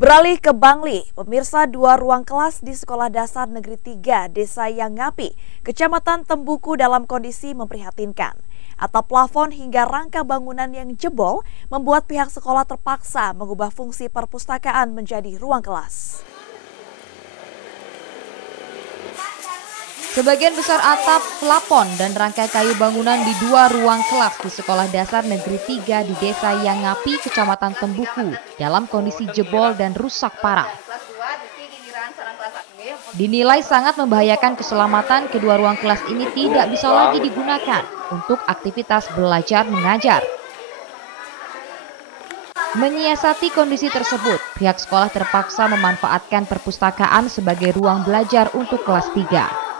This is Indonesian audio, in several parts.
Beralih ke Bangli, pemirsa, dua ruang kelas di Sekolah Dasar Negeri 3 Desa Yangapi, Kecamatan Tembuku dalam kondisi memprihatinkan. Atap plafon hingga rangka bangunan yang jebol membuat pihak sekolah terpaksa mengubah fungsi perpustakaan menjadi ruang kelas. Sebagian besar atap, plafon, dan rangkai kayu bangunan di dua ruang kelas di Sekolah Dasar Negeri 3 di Desa Yangapi, Kecamatan Tembuku, dalam kondisi jebol dan rusak parah. Dinilai sangat membahayakan keselamatan, kedua ruang kelas ini tidak bisa lagi digunakan untuk aktivitas belajar mengajar. Menyiasati kondisi tersebut, pihak sekolah terpaksa memanfaatkan perpustakaan sebagai ruang belajar untuk kelas 3.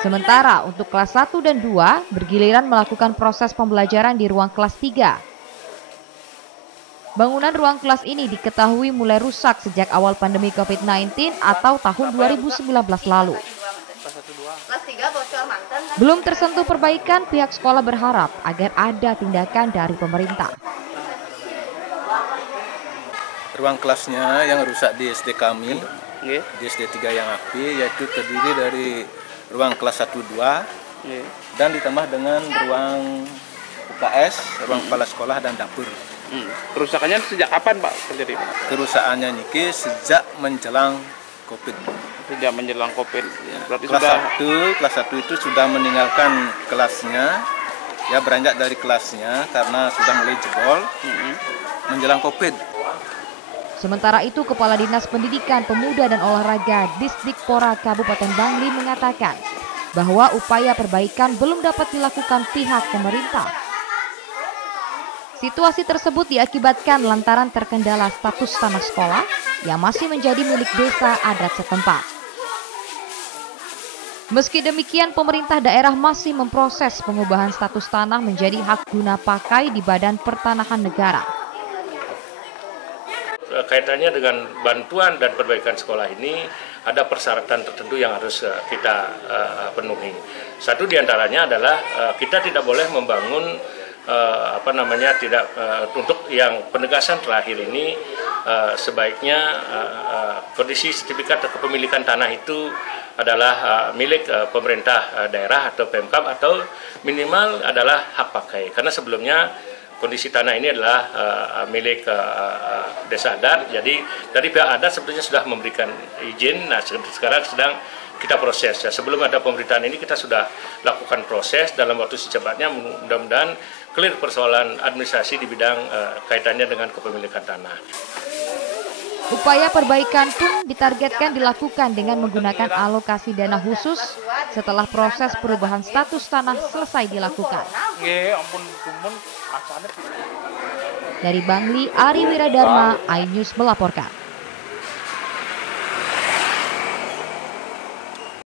Sementara untuk kelas 1 dan 2 bergiliran melakukan proses pembelajaran di ruang kelas 3. Bangunan ruang kelas ini diketahui mulai rusak sejak awal pandemi COVID-19 atau tahun 2019 lalu. Belum tersentuh perbaikan, pihak sekolah berharap agar ada tindakan dari pemerintah. Ruang kelasnya yang rusak di SD kami, di SD 3 Yangapi, yaitu terdiri dari ruang kelas 1-2 dan ditambah dengan ruang UKS, ruang kepala sekolah dan dapur. Kerusakannya sejak kapan Pak terjadi? Kerusakannya niki sejak menjelang COVID. Sejak menjelang COVID. Ya, berarti kelas 1 itu sudah meninggalkan kelasnya, ya beranjak dari kelasnya karena sudah mulai jebol menjelang COVID. Sementara itu, Kepala Dinas Pendidikan, Pemuda dan Olahraga Disdikpora Kabupaten Bangli mengatakan bahwa upaya perbaikan belum dapat dilakukan pihak pemerintah. Situasi tersebut diakibatkan lantaran terkendala status tanah sekolah yang masih menjadi milik desa adat setempat. Meski demikian, pemerintah daerah masih memproses pengubahan status tanah menjadi hak guna pakai di Badan Pertanahan Negara. Kaitannya dengan bantuan dan perbaikan sekolah ini ada persyaratan tertentu yang harus kita penuhi. Satu diantaranya adalah kita tidak boleh membangun untuk yang penegasan terakhir ini sebaiknya kondisi sertifikat kepemilikan tanah itu adalah milik pemerintah daerah atau Pemkab atau minimal adalah hak pakai, karena sebelumnya kondisi tanah ini adalah milik desa adat. Jadi dari pihak adat sebetulnya sudah memberikan izin. Nah, sekarang sedang kita proses. Ya, sebelum ada pemberitaan ini kita sudah lakukan proses dalam waktu secepatnya. Mudah-mudahan clear persoalan administrasi di bidang kaitannya dengan kepemilikan tanah. Upaya perbaikan pun ditargetkan dilakukan dengan menggunakan alokasi dana khusus setelah proses perubahan status tanah selesai dilakukan. Dari Bangli, Ari Wiradharma, iNews melaporkan.